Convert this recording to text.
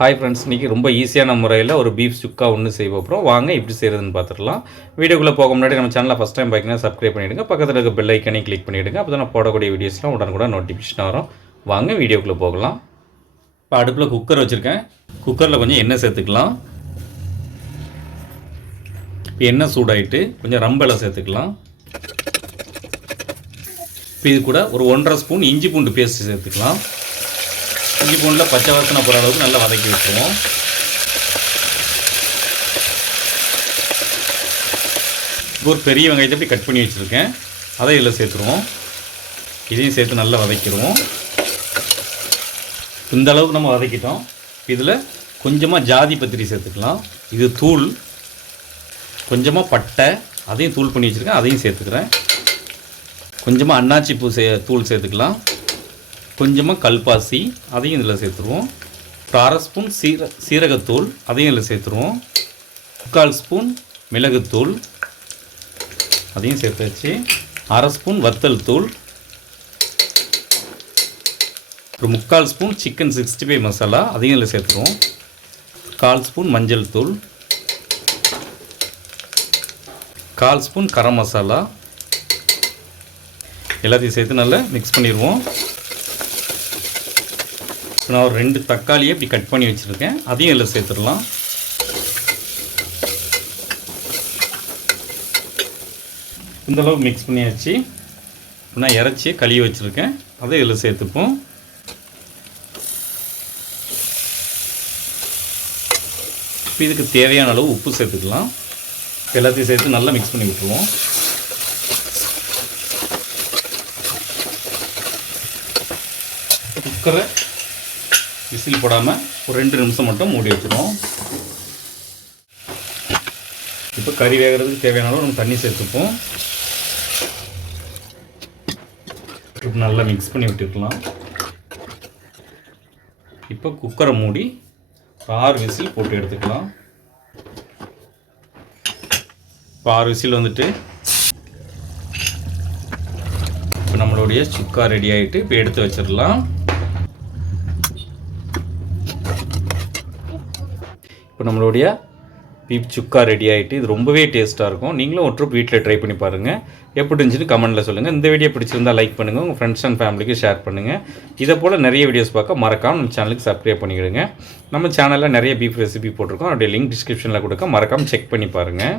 Hi friends இன்றைக்கி ரொம்ப ஈஸியான முறையில் ஒரு பீஃப் சுக்கா ஒன்று செய்வோம் அப்புறம் வாங்க எப்படி செய்கிறதுன்னு பார்த்துடலாம். வீடியோக்குள்ளே போக முன்னாடி நம்ம சேனலை ஃபஸ்ட் டைம் பார்த்தீங்கன்னா சப்ஸ்கிரைப் பண்ணிவிடுங்க பக்கத்தில் இருக்க பெல் ஐக்கனையும் கிளிக் பண்ணிவிடுங்க அப்போ தான் நான் போடக்கூடிய வீடியோஸ்லாம் உடனுக்குடன் நோட்டிஃபிகேஷன் வரும். வாங்க வீடியோக்குள்ளே போகலாம். இப்போ அடுப்பில் குக்கர் வச்சுருக்கேன். குக்கரில் கொஞ்சம் எண்ணெய் சேர்த்துக்கலாம். இப்போ எண்ணெய் சூடாயிட்டு கொஞ்சம் ரம்பெல்லாம் சேர்த்துக்கலாம். இப்போ இது கூட ஒரு ஒன்றரை ஸ்பூன் இஞ்சி பூண்டு பேஸ்ட் சேர்த்துக்கலாம். இஞ்சி பூண்டில் பச்சை வாசனை போகிற அளவுக்கு நல்லா வதக்கி விட்டுருவோம். ஒரு பெரிய வெங்காயத்தை அப்படி கட் பண்ணி வச்சுருக்கேன். அதை இதில் சேர்த்துருவோம். இதையும் சேர்த்து நல்லா வதக்கிடுவோம். இந்த அளவுக்கு நம்ம வதக்கிட்டோம். இதில் கொஞ்சமாக ஜாதி பத்திரி சேர்த்துக்கலாம். இது தூள். கொஞ்சமாக பட்டை. அதையும் தூள் பண்ணி வச்சுருக்கேன். அதையும் சேர்த்துக்கிறேன். கொஞ்சமாக அன்னாச்சி பூ சே தூள் சேர்த்துக்கலாம். கொஞ்சமாக கல்பாசி அதையும் இதில் சேர்த்துருவோம். ஒரு அரை ஸ்பூன் சீர சீரகத்தூள் அதையும் இதில் சேர்த்துருவோம். முக்கால் ஸ்பூன் மிளகுத்தூள் அதையும் சேர்த்து வச்சு அரை ஸ்பூன் வத்தல் தூள். ஒரு முக்கால் spoon chicken sixty five masala அதையும் இதில் சேர்த்துருவோம். கால் ஸ்பூன் மஞ்சள் தூள். கால் ஸ்பூன் கரம் மசாலா. எல்லாத்தையும் சேர்த்து நல்லா மிக்ஸ் பண்ணிடுவோம். இப்போ நான் ஒரு ரெண்டு தக்காளியை இப்படி கட் பண்ணி வச்சுருக்கேன். அதையும் இதில் சேர்த்துடலாம். இந்தளவு மிக்ஸ் பண்ணியாச்சு. நான் இறச்சி கழுவி வச்சுருக்கேன். அதை இதில் சேர்த்துப்போம். இப்போ இதுக்கு தேவையான அளவு உப்பு சேர்த்துக்கலாம். எல்லாத்தையும் சேர்த்து நல்லா மிக்ஸ் பண்ணி விட்டுருவோம். குக்கரை விசில் போடாமல் ஒரு ரெண்டு நிமிஷம் மட்டும் மூடி வச்சுருவோம். இப்போ கறி வேகிறதுக்கு தேவையான அளவு நம்ம தண்ணி சேர்த்துப்போம். இப்போ நல்லா மிக்ஸ் பண்ணி விட்டுக்கலாம். இப்போ குக்கரை மூடி ஆறு விசில் போட்டு எடுத்துக்கலாம். இப்போ ஆறு விசில் வந்துட்டு இப்போ நம்மளுடைய சுக்கா ரெடி ஆகிட்டு இப்போ எடுத்து வச்சிடலாம். இப்போ நம்மளுடைய பீப் சுக்கா ரெடி ஆகிட்டு இது ரொம்பவே டேஸ்ட்டாக இருக்கும். நீங்களும் ஒரு ட்ரிப் வீட்டில் ட்ரை பண்ணி பாருங்கள் எப்படி இருந்துச்சுன்னு கமெண்ட்டில் சொல்லுங்கள் இந்த வீடியோ பிடிச்சிருந்தா லைக் பண்ணுங்கள் உங்கள் ஃப்ரெண்ட்ஸ் அண்ட் ஃபேமிலிக்கு ஷேர் பண்ணுங்கள் இதை போல் நிறைய வீடியோஸ் பார்க்க மறக்காமல் நம்ம சேனலுக்கு சப்ஸ்கிரைப் பண்ணிக்கிடுங்க நம்ம சேனலில் நிறைய பீஃப் ரெசிபி போட்டிருக்கோம். அதோடைய லிங்க் டிஸ்கிரிப்ஷனில் கொடுக்க மறக்காமல் செக் பண்ணி பாருங்கள்